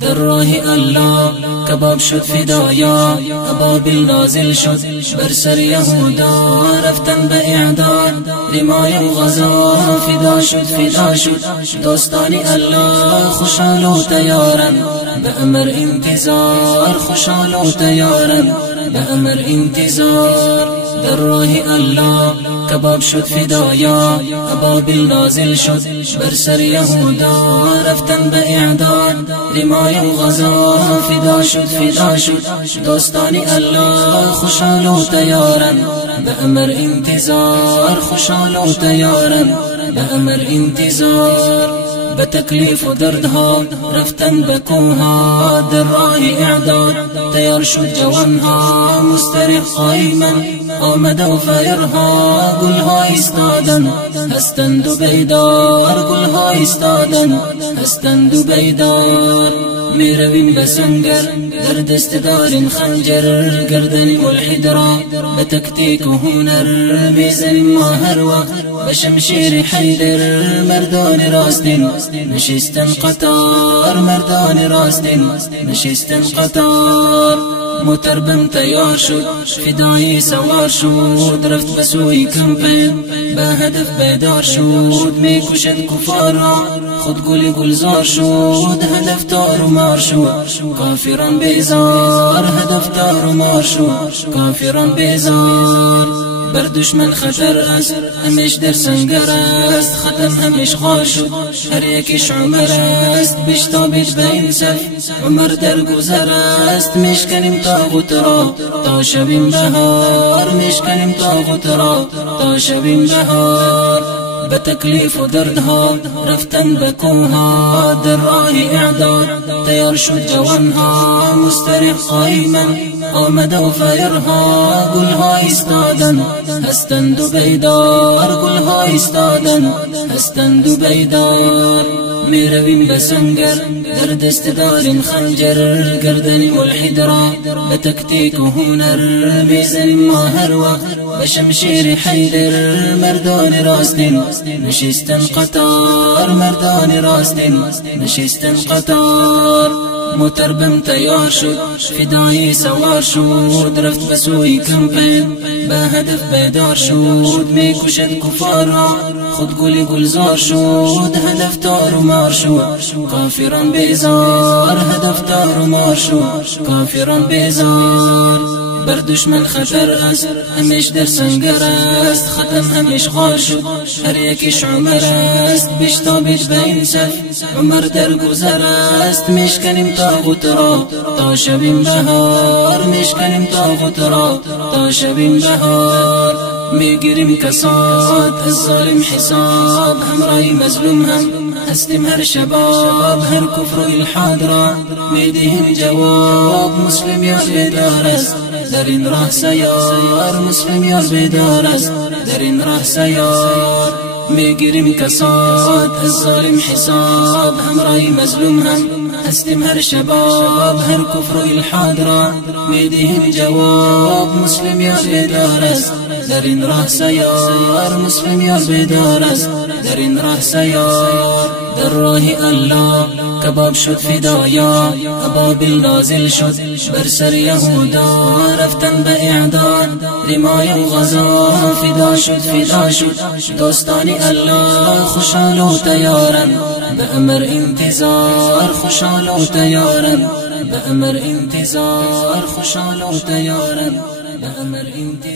در راه الله کباب شد فدایا، ابابیل نازل شد بر سر یهودا، رفتن به اعداد ریمای و غزا، فدا شد دوستان الله، خوشحال و تیارن به امر انتظار، خوشحال و تیارن به امر انتظار. در راه الله کباب شد فدایا، ابابیل نازل شد بر سر یهودا، رفتن به اعداد ریمای و غزا، فدا شد دوستان الله، خوشحال و تیارن به امر انتظار، خوشحال و تیارن به امر انتظار. به تکلیف و دردها رفتن به کوها، در راه اعداد تیار شد جوانها، مستریح قایما آمده و فایرها، گلها ایستادن هستند و بیدار، گلها ایستادن هستند و بیدار. می رویم به سنگر در دست داریم خنجر، گردن ملحد را به تکتیک و هنر، میزنیم ما هر وقت به شمشیر حیدر، مردان راستین نشستن قطار، مردان راستین نشستن قطار. موتر تیار شد فدایی سوار شد، رفت به سوی کمپین به هدف بیدار شد، می کشد کفار را خود گلزار شد، هدف تار و مار شد کافران بیزار، هدف تار و مار شد کافران بیزار. بر دشمن خطر است همیش در سنگر است، ختم همیش غال شد هر یکیش عمر است، بشتابید به این صف عمر در گذر است، میشکنیم طاغوت را تا شبیم بهار، میشکنیم طاغوت را تا شبیم بهار. به تکلیف و دردها رفتن به کوها، در راه اعداد تیار شد جوانها، مستریح قایما آمده و فایرها، گلها ایستادن هستند و بیدار، گلها ایستادن هستند و بیدار. می رویم به سنگر در دست داریم خنجر، گردن ملحد را به تکتیک و هنر، میزنیم ما هر وقت به شمشیر حیدر، مردان راستین نشستن قطار، مردان راستین نشستن قطار. موتر تیار شد فدایی سوار شد، رفت به سوی کمپین به هدف بیدار شد، می کشد کفار را خود گلزار شد، هدف تار و مار شد کافران بیزار، هدف تار و مار شد کافران بیزار. بر دشمن خطر است همیش در سنگر است، ختم همیش غال شد هر یکیش عمر است، بشتابید به این صف عمر در گذر است، میشکنیم طاغوت را تا شبیم بهار، میشکنیم طاغوت را تا شبیم بهار. میگیریم کسات از ظالم حساب، همراه مظلوم هم هستیم هر شباب، هر کفر و الحاد را میدهیم جواب، مسلم یار بیدار است در این راه سیار، مسلم یار بیدار است در این راه سیار. میگیریم کسات از ظالم حساب، همراه مظلوم هم هستیم هر شباب، هر کفر و الحاد را میدهیم جواب، مسلم یار بیدار است در این راه سیار، مسلم یار بیدار است در این راه سیار. در راه الله کباب شد فدایا، ابابیل نازل شد بر سر یهودا، رفتن به اعداد ریمای و غزا، فدا شد دوستان الله، خوشحال و تیارن به امر انتظار، خوشحال و تیارن به امر انتظار، خوشحال و تیارن به امر انتظار.